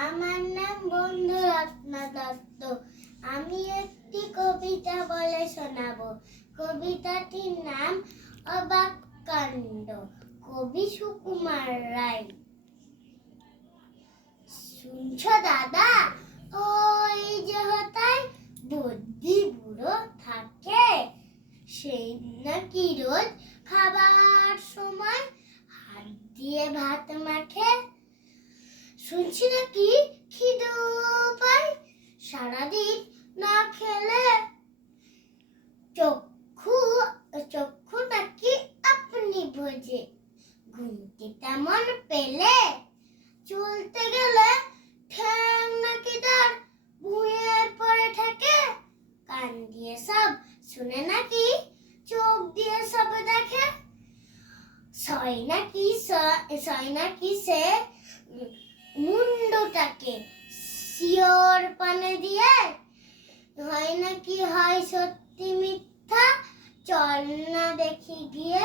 আমার নাম বন্ধু রত্না দত্ত। আমি একটি কবিতা বলে শোনাবো। কবিতাটির নাম অবাক কাণ্ড। কবি সুকুমার রায়। শুনছো দাদা, ওই যে হতায় বুদ্ধি বুড়ো থাকে, সেই নাকি রোজ খাবার সময় হাত দিয়ে ভাত মাখে। শুনছি নাকি খিদে পায় সারাদিন না খেলে। চক্ষু নাকি আপনি বোঝে, ঘুমটি তেমন পেলে। চলতে গেলে ঠ্যাং নাকি তার ভুঁইয়ের পরে থাকে। কান দিয়ে সব শুনে নাকি চোখ দিয়ে সব দেখে। সয় নাকি সে মুন্ডটাকে শিওর পানে দিয়ে। হয় নাকি হয় সত্যি মিথ্যা, চল না দেখি গিয়ে।